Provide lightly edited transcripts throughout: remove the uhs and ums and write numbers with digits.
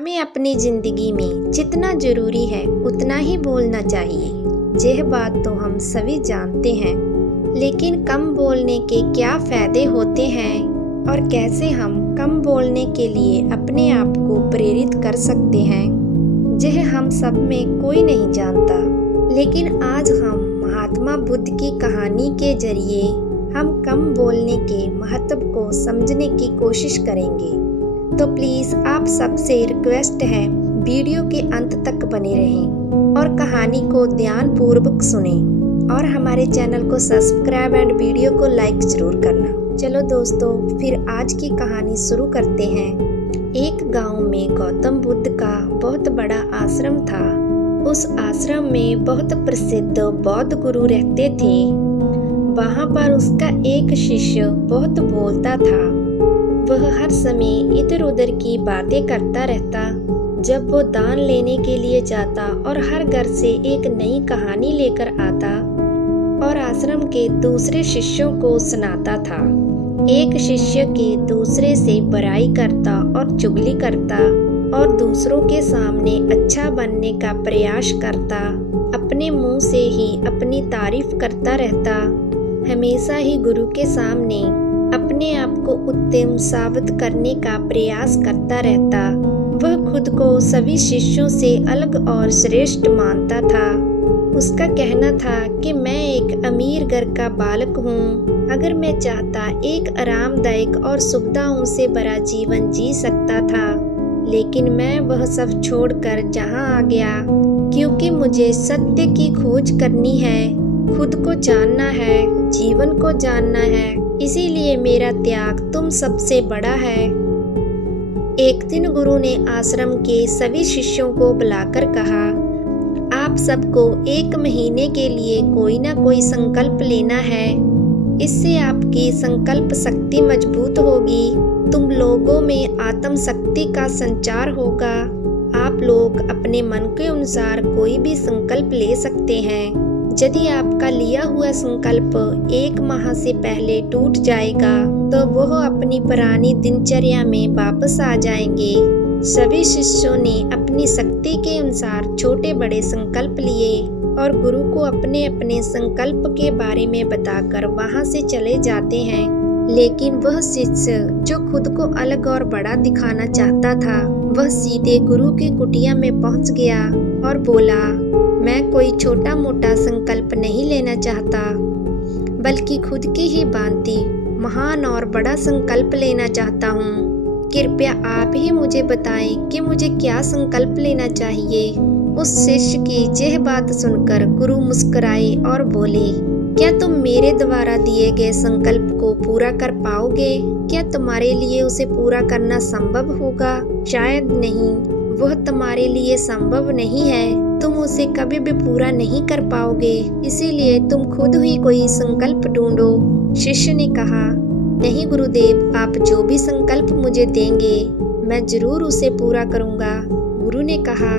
हमें अपनी जिंदगी में जितना जरूरी है उतना ही बोलना चाहिए। यह बात तो हम सभी जानते हैं, लेकिन कम बोलने के क्या फायदे होते हैं और कैसे हम कम बोलने के लिए अपने आप को प्रेरित कर सकते हैं, यह हम सब में कोई नहीं जानता। लेकिन आज हम महात्मा बुद्ध की कहानी के जरिए हम कम बोलने के महत्व को समझने की कोशिश करेंगे। तो प्लीज़ आप सबसे रिक्वेस्ट है, वीडियो के अंत तक बने रहें और कहानी को ध्यान पूर्वक सुनें और हमारे चैनल को सब्सक्राइब एंड वीडियो को लाइक जरूर करना। चलो दोस्तों, फिर आज की कहानी शुरू करते हैं। एक गांव में गौतम बुद्ध का बहुत बड़ा आश्रम था। उस आश्रम में बहुत प्रसिद्ध बौद्ध गुरु रहते थे। वहाँ पर उसका एक शिष्य बहुत बोलता था। वह हर समय इधर उधर की बातें करता रहता। जब वो दान लेने के लिए जाता और हर घर से एक नई कहानी लेकर आता और आश्रम के दूसरे शिष्यों को सुनाता था। एक शिष्य के दूसरे से बुराई करता और चुगली करता और दूसरों के सामने अच्छा बनने का प्रयास करता। अपने मुंह से ही अपनी तारीफ करता रहता। हमेशा ही गुरु के सामने अपने आप को उत्तम साबित करने का प्रयास करता रहता। वह खुद को सभी शिष्यों से अलग और श्रेष्ठ मानता था। उसका कहना था कि मैं एक अमीर घर का बालक हूँ। अगर मैं चाहता एक आरामदायक और सुविधाओं से भरा जीवन जी सकता था, लेकिन मैं वह सब छोड़कर यहाँ आ गया, क्योंकि मुझे सत्य की खोज करनी है, खुद को जानना है, जीवन को जानना है। इसीलिए मेरा त्याग तुम सबसे बड़ा है। एक दिन गुरु ने आश्रम के सभी शिष्यों को बुलाकर कहा, आप सबको 1 महीने के लिए कोई ना कोई संकल्प लेना है। इससे आपकी संकल्प शक्ति मजबूत होगी। तुम लोगों में आत्म शक्ति का संचार होगा। आप लोग अपने मन के अनुसार कोई भी संकल्प ले सकते हैं। यदि आपका लिया हुआ संकल्प 1 माह से पहले टूट जाएगा तो वह अपनी पुरानी दिनचर्या में वापस आ जाएंगे। सभी शिष्यों ने अपनी शक्ति के अनुसार छोटे बड़े संकल्प लिए और गुरु को अपने अपने संकल्प के बारे में बताकर वहां से चले जाते हैं। लेकिन वह शिष्य जो खुद को अलग और बड़ा दिखाना चाहता था, वह सीधे गुरु की कुटिया में पहुंच गया और बोला, मैं कोई छोटा मोटा संकल्प नहीं लेना चाहता, बल्कि खुद की ही भांति महान और बड़ा संकल्प लेना चाहता हूँ। कृपया आप ही मुझे बताएं कि मुझे क्या संकल्प लेना चाहिए। उस शिष्य की यह बात सुनकर गुरु मुस्कुराए और बोले, क्या तुम मेरे द्वारा दिए गए संकल्प को पूरा कर पाओगे? क्या तुम्हारे लिए उसे पूरा करना संभव होगा? शायद नहीं, वह तुम्हारे लिए संभव नहीं है। तुम उसे कभी भी पूरा नहीं कर पाओगे, इसीलिए तुम खुद ही कोई संकल्प ढूंढो। शिष्य ने कहा, नहीं गुरुदेव, आप जो भी संकल्प मुझे देंगे मैं जरूर उसे पूरा करूँगा। गुरु ने कहा,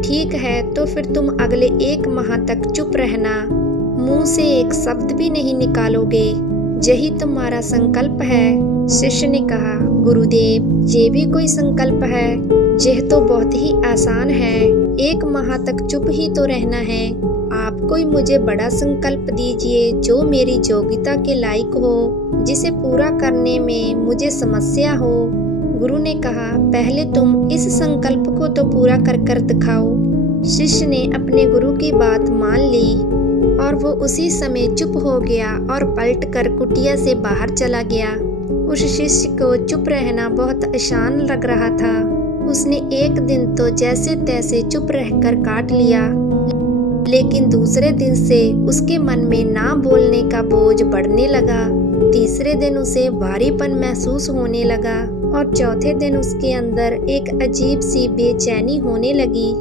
ठीक है, तो फिर तुम अगले 1 माह तक चुप रहना, मुंह से एक शब्द भी नहीं निकालोगे। यही तुम्हारा संकल्प है। शिष्य ने कहा, गुरुदेव, ये भी कोई संकल्प है? यह तो बहुत ही आसान है। 1 माह तक चुप ही तो रहना है। आप कोई मुझे बड़ा संकल्प दीजिए जो मेरी योग्यता के लायक हो, जिसे पूरा करने में मुझे समस्या हो। गुरु ने कहा, पहले तुम इस संकल्प को तो पूरा कर कर दिखाओ। शिष्य ने अपने गुरु की बात मान ली और वो उसी समय चुप हो गया और पलटकर कुटिया से बाहर चला गया। उस शिष्य को चुप रहना बहुत आसान लग रहा था। उसने एक दिन तो जैसे तैसे चुप रहकर काट लिया, लेकिन दूसरे दिन से उसके मन में ना बोलने का बोझ बढ़ने लगा। तीसरे दिन उसे भारीपन महसूस होने लगा और चौथे दिन उसके अंदर एक अजीब सी बेचैनी होने लगी,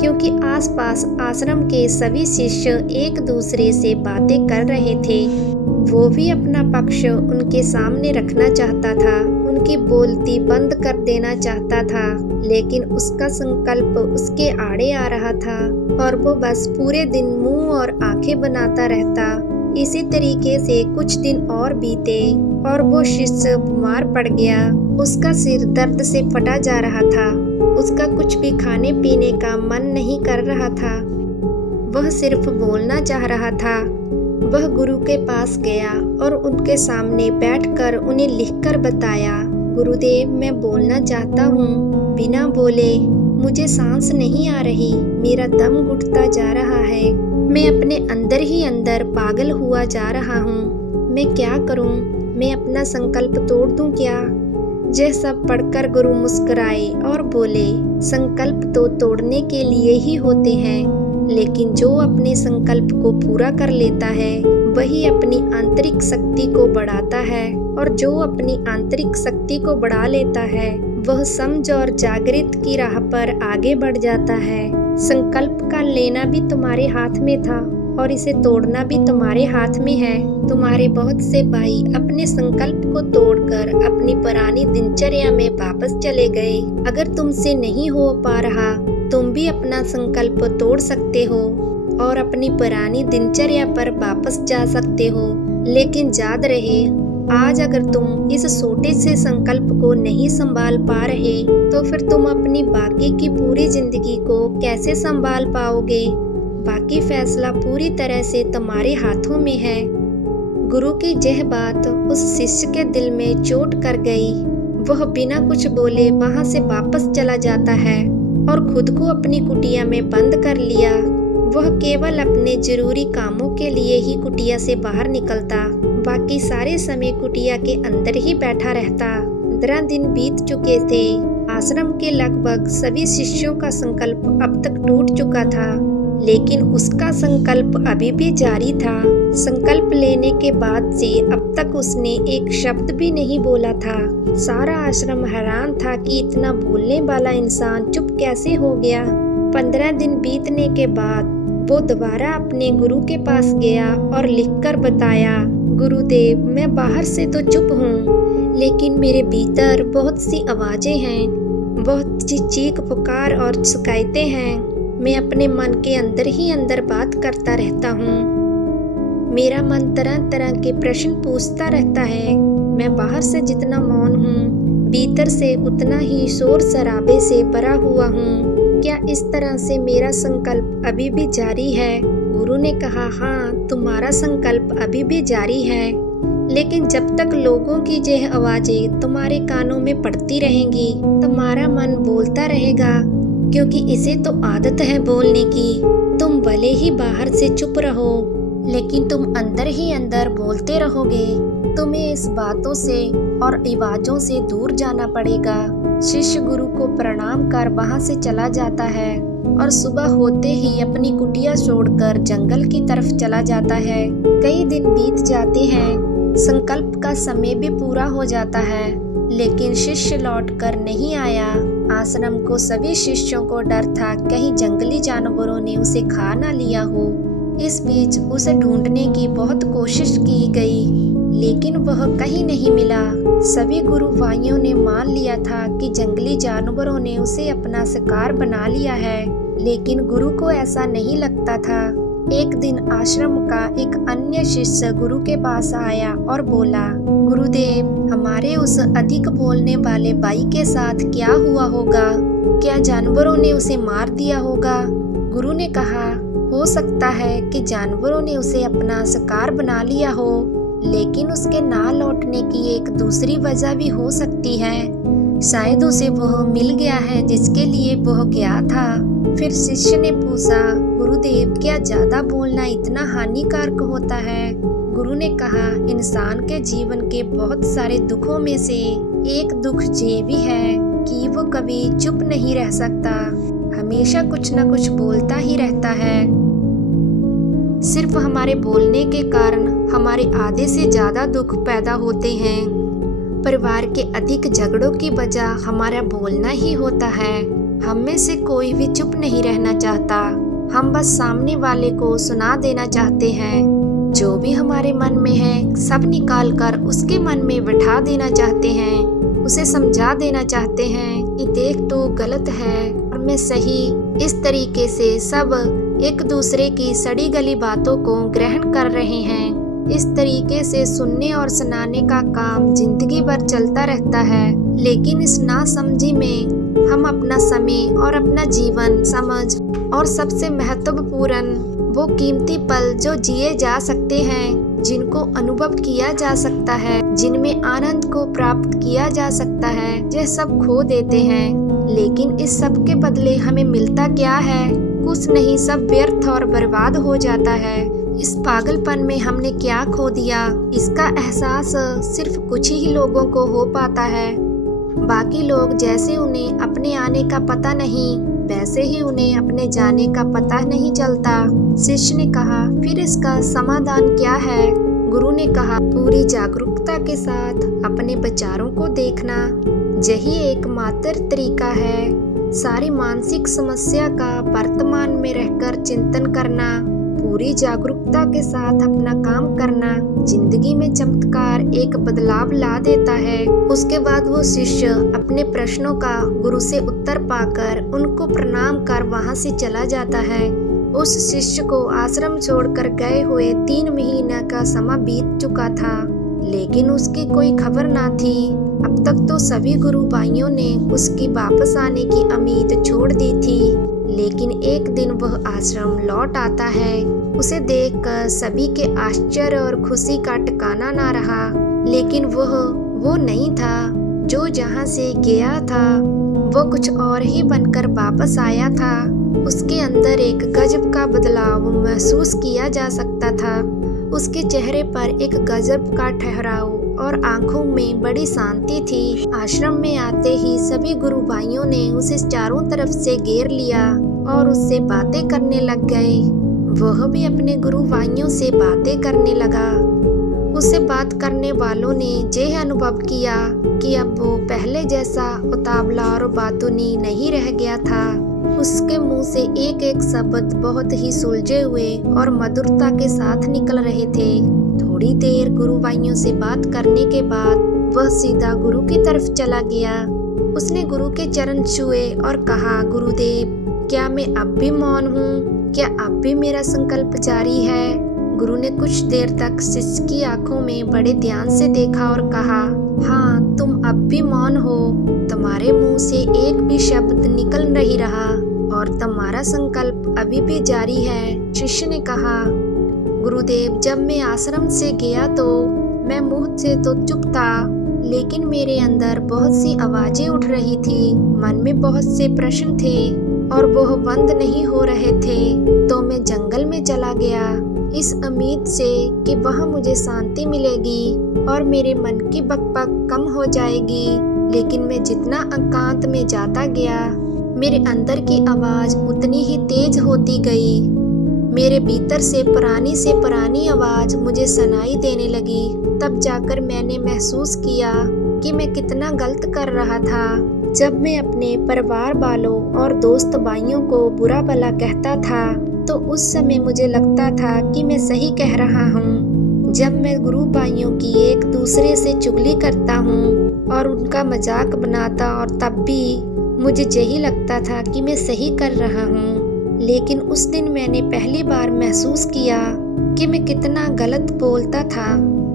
क्योंकि आसपास आश्रम के सभी शिष्य एक दूसरे से बातें कर रहे थे। वो भी अपना पक्ष उनके सामने रखना चाहता था, उनकी बोलती बंद कर देना चाहता था, लेकिन उसका संकल्प उसके आड़े आ रहा था और वो बस पूरे दिन मुंह और आंखें बनाता रहता। इसी तरीके से कुछ दिन और बीते और वो शिष्य बीमार पड़ गया। उसका सिर दर्द से फटा जा रहा था। उसका कुछ भी खाने पीने का मन नहीं कर रहा था। वह सिर्फ बोलना चाह रहा था। वह गुरु के पास गया और उनके सामने बैठकर उन्हें लिखकर बताया, गुरुदेव, मैं बोलना चाहता हूँ। बिना बोले मुझे सांस नहीं आ रही, मेरा दम घुटता जा रहा है, मैं अपने अंदर ही अंदर पागल हुआ जा रहा हूँ। मैं क्या करूँ? मैं अपना संकल्प तोड़ दूँ क्या? यह सब पढ़कर गुरु मुस्कुराए और बोले, संकल्प तो तोड़ने के लिए ही होते हैं, लेकिन जो अपने संकल्प को पूरा कर लेता है वही अपनी आंतरिक शक्ति को बढ़ाता है, और जो अपनी आंतरिक शक्ति को बढ़ा लेता है वह समझ और जागृत की राह पर आगे बढ़ जाता है। संकल्प का लेना भी तुम्हारे हाथ में था और इसे तोड़ना भी तुम्हारे हाथ में है। तुम्हारे बहुत से भाई अपने संकल्प को तोड़कर अपनी पुरानी दिनचर्या में वापस चले गए। अगर तुमसे नहीं हो पा रहा, तुम भी अपना संकल्प तोड़ सकते हो और अपनी पुरानी दिनचर्या पर वापस जा सकते हो। लेकिन याद रहे, आज अगर तुम इस छोटे से संकल्प को नहीं संभाल पा रहे तो फिर तुम अपनी बाकी की पूरी जिंदगी को कैसे संभाल पाओगे? बाकी फैसला पूरी तरह से तुम्हारे हाथों में है। गुरु की यह बात उस शिष्य के दिल में चोट कर गई। वह बिना कुछ बोले वहां से वापस चला जाता है और खुद को अपनी कुटिया में बंद कर लिया। वह केवल अपने जरूरी कामों के लिए ही कुटिया से बाहर निकलता, बाकी सारे समय कुटिया के अंदर ही बैठा रहता। 15 दिन बीत चुके थे। आश्रम के लगभग सभी शिष्यों का संकल्प अब तक टूट चुका था, लेकिन उसका संकल्प अभी भी जारी था। संकल्प लेने के बाद से अब तक उसने एक शब्द भी नहीं बोला था। सारा आश्रम हैरान था कि इतना बोलने वाला इंसान चुप कैसे हो गया। 15 दिन बीतने के बाद वो दोबारा अपने गुरु के पास गया और लिखकर बताया, गुरुदेव, मैं बाहर से तो चुप हूँ, लेकिन मेरे भीतर बहुत सी आवाजें हैं, बहुत सी चीख पुकार और शिकायतें हैं। मैं अपने मन के अंदर ही अंदर बात करता रहता हूँ। मेरा मन तरह तरह के प्रश्न पूछता रहता है। मैं बाहर से जितना मौन हूँ, भीतर से उतना ही शोर शराबे से भरा हुआ हूँ। क्या इस तरह से मेरा संकल्प अभी भी जारी है? गुरु ने कहा, हाँ, तुम्हारा संकल्प अभी भी जारी है, लेकिन जब तक लोगों की यह आवाजें तुम्हारे कानों में पड़ती रहेंगी, तुम्हारा मन बोलता रहेगा, क्योंकि इसे तो आदत है बोलने की। तुम भले ही बाहर से चुप रहो, लेकिन तुम अंदर ही अंदर बोलते रहोगे। तुम्हें इस बातों से और आवाजों से दूर जाना पड़ेगा। शिष्य गुरु को प्रणाम कर वहां से चला जाता है और सुबह होते ही अपनी कुटिया छोड़कर जंगल की तरफ चला जाता है। कई दिन बीत जाते हैं, संकल्प का समय भी पूरा हो जाता है, लेकिन शिष्य लौटकर नहीं आया। आश्रम को सभी शिष्यों को डर था कहीं जंगली जानवरों ने उसे खा ना लिया हो। इस बीच उसे ढूंढने की बहुत कोशिश की गई, लेकिन वह कहीं नहीं मिला। सभी गुरु भाइयों ने मान लिया था कि जंगली जानवरों ने उसे अपना शिकार बना लिया है, लेकिन गुरु को ऐसा नहीं लगता था। एक दिन आश्रम का एक अन्य शिष्य गुरु के पास आया और बोला, गुरुदेव, हमारे उस अधिक बोलने वाले भाई के साथ क्या हुआ होगा? क्या जानवरों ने उसे मार दिया होगा? गुरु ने कहा, हो सकता है कि जानवरों ने उसे अपना शिकार बना लिया हो, लेकिन उसके ना लौटने की एक दूसरी वजह भी हो सकती है। शायद उसे वह मिल गया है जिसके लिए वह गया था। फिर शिष्य ने पूछा, गुरुदेव, क्या ज्यादा बोलना इतना हानिकारक होता है? गुरु ने कहा, इंसान के जीवन के बहुत सारे दुखों में से एक दुख ये भी है कि वो कभी चुप नहीं रह सकता, हमेशा कुछ न कुछ बोलता ही रहता है। सिर्फ हमारे बोलने के कारण हमारे आधे से ज्यादा दुख पैदा होते हैं। परिवार के अधिक झगड़ों की वजह हमारा बोलना ही होता है। हम में से कोई भी चुप नहीं रहना चाहता। हम बस सामने वाले को सुना देना चाहते हैं। जो भी हमारे मन में है सब निकाल कर उसके मन में बिठा देना चाहते हैं। उसे समझा देना चाहते हैं कि देख, तो गलत है और मैं सही। इस तरीके से सब एक दूसरे की सड़ी गली बातों को ग्रहण कर रहे हैं। इस तरीके से सुनने और सुनाने का काम जिंदगी भर चलता रहता है, लेकिन इस नासमझी में हम अपना समय और अपना जीवन समझ और सबसे महत्वपूर्ण वो कीमती पल जो जिए जा सकते हैं, जिनको अनुभव किया जा सकता है, जिनमें आनंद को प्राप्त किया जा सकता है, यह सब खो देते हैं। लेकिन इस सब के बदले हमें मिलता क्या है? कुछ नहीं, सब व्यर्थ और बर्बाद हो जाता है। इस पागलपन में हमने क्या खो दिया, इसका एहसास सिर्फ कुछ ही लोगों को हो पाता है। बाकी लोग जैसे उन्हें अपने आने का पता नहीं, वैसे ही उन्हें अपने जाने का पता नहीं चलता। शिष्य ने कहा, फिर इसका समाधान क्या है? गुरु ने कहा, पूरी जागरूकता के साथ अपने विचारों को देखना, यही एकमात्र तरीका है। सारी मानसिक समस्या का वर्तमान में रहकर चिंतन करना, पूरी जागरूकता के साथ अपना काम करना जिंदगी में चमत्कार एक बदलाव ला देता है। उसके बाद वो शिष्य अपने प्रश्नों का गुरु से उत्तर पाकर उनको प्रणाम कर वहां से चला जाता है। उस शिष्य को आश्रम छोड़कर गए हुए 3 महीने का समय बीत चुका था, लेकिन उसकी कोई खबर ना थी। अब तक तो सभी गुरु भाइयों ने उसकी वापस आने की उम्मीद छोड़ दी थी, लेकिन एक दिन वह आश्रम लौट आता है। उसे देखकर सभी के आश्चर्य और खुशी का ठिकाना ना रहा, लेकिन वो नहीं था जो जहाँ से गया था, वो कुछ और ही बनकर वापस आया था। उसके अंदर एक गजब का बदलाव महसूस किया जा सकता था। उसके चेहरे पर एक गजब का ठहराव और आंखों में बड़ी शांति थी। आश्रम में आते ही सभी गुरु भाइयों ने उसे चारों तरफ से घेर लिया और उससे बातें करने लग गए। वह भी अपने गुरु भाइयों से बातें करने लगा। उससे बात करने वालों ने यह अनुभव किया कि अब वो पहले जैसा उतावला और बातूनी नहीं रह गया था। उसके मुंह से एक एक शब्द बहुत ही सुलझे हुए और मधुरता के साथ निकल रहे थे। थोड़ी देर गुरु भाइयों से बात करने के बाद वह सीधा गुरु की तरफ चला गया। उसने गुरु के चरण छुए और कहा, गुरुदेव, क्या मैं अब भी मौन हूँ? क्या अब भी मेरा संकल्प जारी है? गुरु ने कुछ देर तक शिष्य की आंखों में बड़े ध्यान से देखा और कहा, हाँ, तुम अब भी मौन हो। तुम्हारे मुंह से एक भी शब्द निकल नहीं रहा और तुम्हारा संकल्प अभी भी जारी है। शिष्य ने कहा, गुरुदेव, जब मैं आश्रम से गया तो मैं मुंह से तो चुप था, लेकिन मेरे अंदर बहुत सी आवाजें उठ रही थी। मन में बहुत से प्रश्न थे और वह बंद नहीं हो रहे थे। तो मैं जंगल में चला गया इस उम्मीद से कि वहाँ मुझे शांति मिलेगी और मेरे मन की बकबक कम हो जाएगी। लेकिन मैं जितना एकांत में जाता गया, मेरे अंदर की आवाज उतनी ही तेज होती गई। मेरे भीतर से पुरानी आवाज मुझे सुनाई देने लगी। तब जाकर मैंने महसूस किया कि मैं कितना गलत कर रहा था। जब मैं अपने परिवार वालों और दोस्त भाइयों को बुरा भला कहता था, तो उस समय मुझे लगता था कि मैं सही कह रहा हूँ। जब मैं गुरु भाइयों की एक दूसरे से चुगली करता हूँ और उनका मजाक बनाता, और तब भी मुझे यही लगता था कि मैं सही कर रहा हूँ। लेकिन उस दिन मैंने पहली बार महसूस किया कि मैं कितना गलत बोलता था।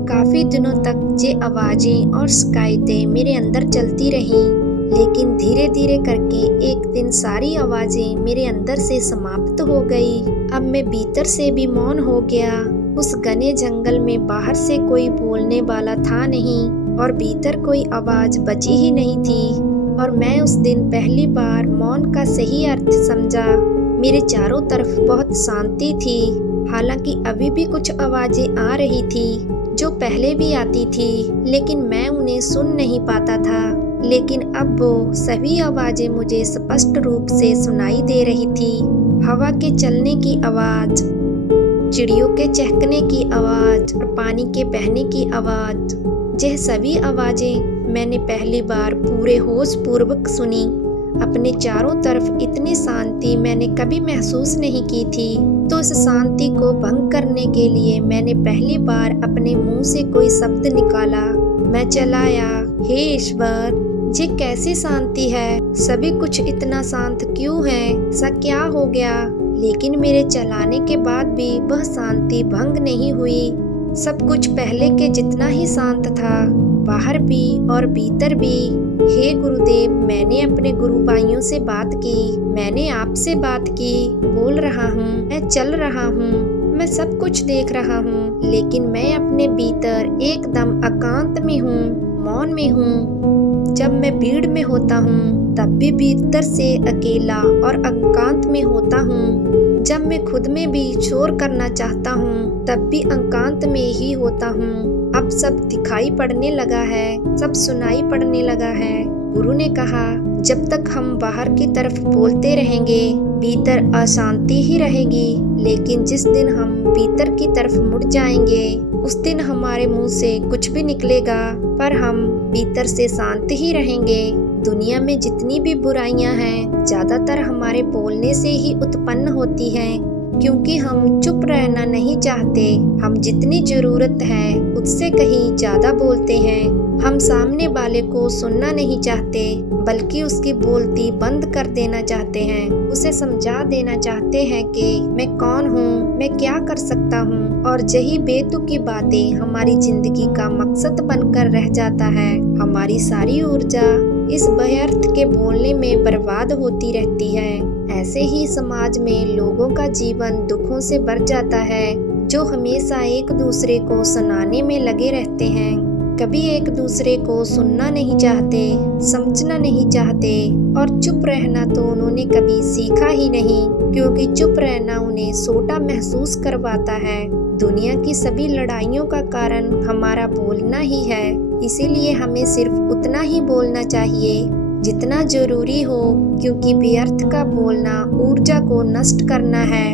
काफी दिनों तक ये आवाजें और शिकायतें मेरे अंदर चलती रहीं, लेकिन धीरे धीरे करके एक दिन सारी आवाजें मेरे अंदर से समाप्त हो गई। अब मैं भीतर से भी मौन हो गया। उस घने जंगल में बाहर से कोई बोलने वाला था नहीं और भीतर कोई आवाज बची ही नहीं थी। और मैं उस दिन पहली बार मौन का सही अर्थ समझा। मेरे चारों तरफ बहुत शांति थी। हालांकि अभी भी कुछ आवाजें आ रही थी जो पहले भी आती थी, लेकिन मैं उन्हें सुन नहीं पाता था। लेकिन अब वो सभी आवाजें मुझे स्पष्ट रूप से सुनाई दे रही थी। हवा के चलने की आवाज, चिड़ियों के चहकने की आवाज और पानी के बहने की आवाज, यह सभी आवाजें मैंने पहली बार पूरे होश पूर्वक सुनी। अपने चारों तरफ इतनी शांति मैंने कभी महसूस नहीं की थी। तो इस शांति को भंग करने के लिए मैंने पहली बार अपने मुंह से कोई शब्द निकाला। मैं चिल्लाया, हे ईश्वर, ये कैसी शांति है? सभी कुछ इतना शांत क्यों है? ऐसा क्या हो गया? लेकिन मेरे चलाने के बाद भी वह शांति भंग नहीं हुई। सब कुछ पहले के जितना ही शांत था, बाहर भी और भीतर भी। हे गुरुदेव, मैंने अपने गुरु भाइयों से बात की, मैंने आपसे बात की, बोल रहा हूँ, मैं चल रहा हूँ, मैं सब कुछ देख रहा हूँ, लेकिन मैं अपने भीतर एकदम एकांत में हूँ, मौन में हूँ। जब मैं भीड़ में होता हूँ तब भी भीतर से अकेला और एकांत में होता हूँ। जब मैं खुद में भी शोर करना चाहता हूँ तब भी एकांत में ही होता हूँ। अब सब दिखाई पड़ने लगा है, सब सुनाई पड़ने लगा है। गुरु ने कहा, जब तक हम बाहर की तरफ बोलते रहेंगे भीतर अशांति ही रहेगी, लेकिन जिस दिन हम भीतर की तरफ मुड़ जाएंगे उस दिन हमारे मुंह से कुछ भी निकलेगा पर हम भीतर से शांत ही रहेंगे। दुनिया में जितनी भी बुराइयां हैं ज्यादातर हमारे बोलने से ही उत्पन्न होती हैं, क्योंकि हम चुप रहना नहीं चाहते। हम जितनी जरूरत है उससे कहीं ज्यादा बोलते हैं। हम सामने वाले को सुनना नहीं चाहते बल्कि उसकी बोलती बंद कर देना चाहते हैं। उसे समझा देना चाहते हैं कि मैं कौन हूँ, मैं क्या कर सकता हूँ, और यही बेतुकी बातें हमारी जिंदगी का मकसद बनकर रह जाता है। हमारी सारी ऊर्जा इस व्यर्थ के बोलने में बर्बाद होती रहती है। ऐसे ही समाज में लोगों का जीवन दुखों से भर जाता है, जो हमेशा एक दूसरे को सुनाने में लगे रहते हैं। कभी एक दूसरे को सुनना नहीं चाहते, समझना नहीं चाहते, और चुप रहना तो उन्होंने कभी सीखा ही नहीं, क्योंकि चुप रहना उन्हें छोटा महसूस करवाता है। दुनिया की सभी लड़ाइयों का कारण हमारा बोलना ही है, इसीलिए हमें सिर्फ उतना ही बोलना चाहिए जितना जरूरी हो, क्योंकि व्यर्थ का बोलना ऊर्जा को नष्ट करना है।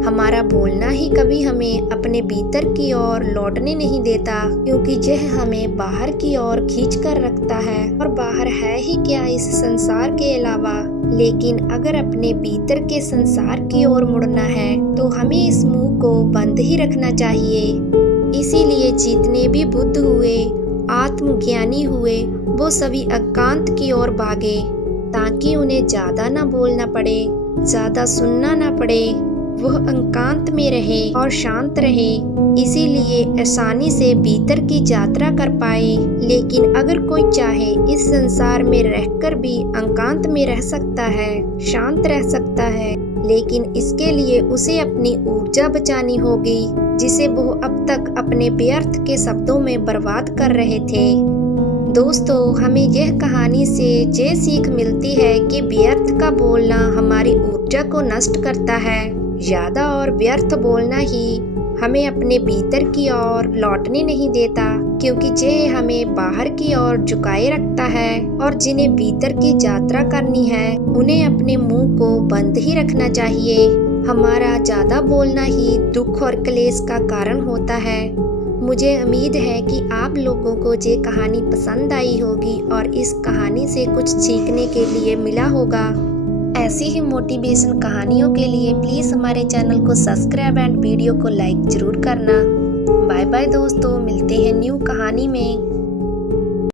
हमारा बोलना ही कभी हमें अपने भीतर की ओर लौटने नहीं देता, क्योंकि यह हमें बाहर की ओर खींच कर रखता है, और बाहर है ही क्या इस संसार के अलावा। लेकिन अगर अपने भीतर के संसार की ओर मुड़ना है तो हमें इस मुंह को बंद ही रखना चाहिए। इसीलिए जितने भी बुद्ध हुए, आत्मज्ञानी हुए, वो सभी एकांत की ओर भागे, ताकि उन्हें ज्यादा ना बोलना पड़े, ज्यादा सुनना ना पड़े। वह एकांत में रहे और शांत रहे, इसीलिए आसानी से भीतर की यात्रा कर पाए। लेकिन अगर कोई चाहे इस संसार में रहकर भी एकांत में रह सकता है, शांत रह सकता है, लेकिन इसके लिए उसे अपनी ऊर्जा बचानी होगी, जिसे वो अब तक अपने व्यर्थ के शब्दों में बर्बाद कर रहे थे। दोस्तों, हमें यह कहानी से ये सीख मिलती है कि व्यर्थ का बोलना हमारी ऊर्जा को नष्ट करता है। ज्यादा और व्यर्थ बोलना ही हमें अपने भीतर की ओर लौटने नहीं देता, क्योंकि यह हमें बाहर की ओर झुकाए रखता है। और जिन्हें भीतर की यात्रा करनी है उन्हें अपने मुंह को बंद ही रखना चाहिए। हमारा ज्यादा बोलना ही दुख और क्लेश का कारण होता है। मुझे उम्मीद है कि आप लोगों को ये कहानी पसंद आई होगी और इस कहानी से कुछ सीखने के लिए मिला होगा। ऐसी ही मोटिवेशन कहानियों के लिए प्लीज़ हमारे चैनल को सब्सक्राइब एंड वीडियो को लाइक जरूर करना। बाय बाय दोस्तों, मिलते हैं न्यू कहानी में।